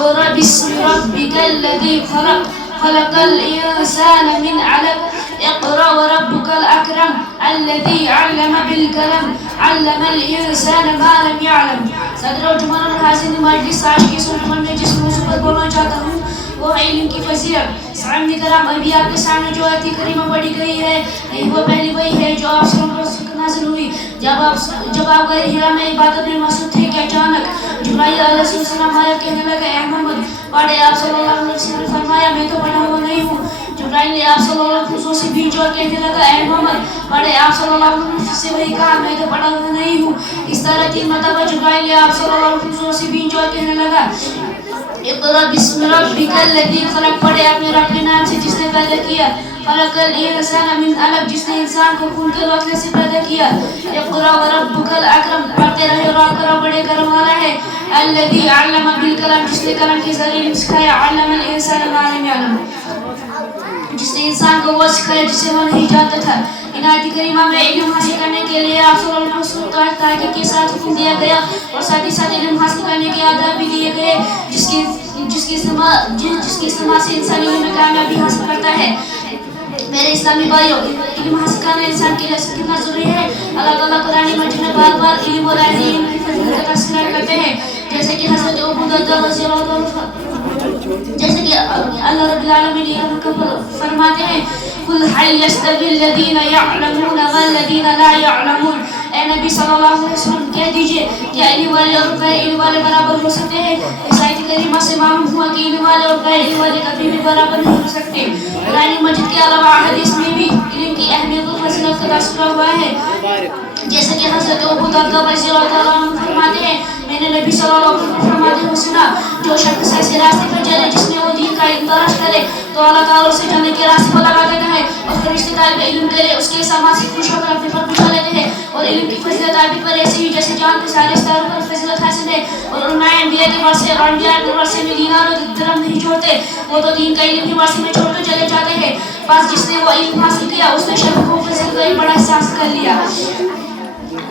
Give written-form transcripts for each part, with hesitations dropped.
اقرأ باسم ربك الذي خلق خلق الإنسان من علق اقرأ وربك الأكرم الذي علم بالقلم علم الإنسان ما لم يعلم. صدر و جمعہ الحاضرین مجلس آج کے سنمن میں جس موضوع پر بولنا چاہتا ہوں وہ ہے علم کی فضیلت. سامنے کرام ابھی آپ کے سامنے جو آیت کریمہ پڑھی گئی ہے وہ پہلی وہی ہے جو آپ سے نازل ہوئی جب آپ غار حرا میں عبادت میں مصروف تھے کہ اچانک جبرائیل علیہ السلام آیا کہنے لگا اے محمد پڑھے. آپ صلی اللہ علیہ وسلم نے فرمایا میں تو پڑھا ہوا نہیں ہوں. جبرائیل نے آپ صلی اللہ علیہ وسلم سے بھیجا اور کہنے لگا اے محمد پڑھے. آپ صلی اللہ علیہ وسلم سے وہی کہا میں تو پڑھا ہوا نہیں ہوں. اس طرح 3 مرتبہ جبرائیل نے آپ صلی اللہ علیہ وسلم سے بھیجا اور کہنے لگا اقرأ باسم ربک الذی خلق پڑھے اپنے رب کے نام سے جس نے پیدا کیا. خلق الانسان من علق جس نے انسان کو خون کے وسیلے سے پیدا کیا. اقرأ وربک الاکرم پڑھتے رہے اور آپ کا رب بڑے کرم والا ہے. الذی علم بالقلم جس نے قلم کے ذریعے علم سکھایا. علم الانسان ما لم يعلم جس نے انسان کو وہ سکھایا جسے وہ نہیں جانتا تھا. ان آیت کریمہ میں علم حاصل کرنے کے لیے آپ صلی اللہ علیہ وسلم کو تحقیق کے ساتھ حکم دیا گیا اور ساتھ ہی ساتھ علم حاصل کرنے کے آداب بھی دیے گئے جس کی استعمال سے انسان علم میں کامیابی حاصل کرتا ہے. میرے اسلامی بھائیوں علم حاصل کرنا انسان کے لیے کتنا ضروری ہے. اللہ تعالیٰ قرآن مجید میں بار بار علم اور علم کی فضیلت کا تذکرہ کرتے ہیں جیسے کہ حضرت ابو درداء رضی اللہ عنہ جیسے کہ اللہ رب العالمین فرماتے ہیں قل هل يستوي الذين يعلمون والذين لا يعلمون. اے نبی صلی اللہ علیہ وسلم کہہ دیجئے کہ علم والے اور غیر علم والے برابر ہو سکتے ہیں. اس آیت کریمہ سے معلوم ہوا کہ علم والے اور غیر علم والے کبھی بھی برابر نہیں ہو سکتے. قرآن مجید کے علاوہ حدیث میں بھی علم کی اہمیت اور فضیلت کا تذکرہ ہوا ہے جیسے کہ حضرت ابو درداء رضی اللہ عنہ فرماتے ہیں میں نے نبی صلی اللہ علیہ وسلم فرماتے ہوئے سنا جو شخص ایسے راستے پر چلے جس میں وہ دین کا علم تلاش کرے تو اللہ تعالیٰ اسے جنت کے راستے پر لگا دیتا ہے اور فرشتے طالب علم کرے اس کے سامان سے خوش ہو کر اپنے پر بٹھا لیتے ہیں. اور علم کی فضیلت عابد پر ایسی ہی جیسے جان کے سارے ستاروں پر فضیلت حاصل ہے. اور علماء انبیاء کے ورثے اور انبیاء کے ورثے میں دینار اور درہم نہیں چھوڑتے وہ تو دین کا علم ہی ورثے میں چھوڑ کر چلے جاتے ہیں. بس جس نے وہ علم حاصل کیا اس نے شرف و فضیلت کا بڑا احساس کر لیا.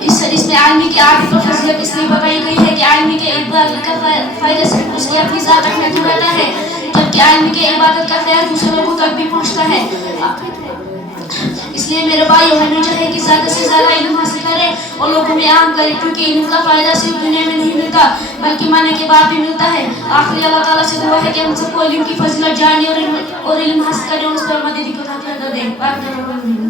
اس میں عالمی کے عابد پر فضیلت اس لیے بتائی گئی ہے کہ عالمی کے عبادت کا فائدہ صرف اس کی اپنی ذات تک محدود رہتا ہے جبکہ عالمی کے عبادت کا فیض دوسرے لوگوں تک بھی پہنچتا ہے. اس لیے میرے بھائیو ہمیں چاہیے کہ زیادہ سے زیادہ علم حاصل کریں اور لوگوں میں عام کریں کیونکہ علم کا فائدہ صرف دنیا میں نہیں ملتا بلکہ مرنے کے بعد بھی ملتا ہے. آخری اللہ تعالیٰ سے دعا ہے کہ ہم سب کو علم کی فضیلت جانے اور علم حاصل کریں اور اس پر مدد کی عطا دے.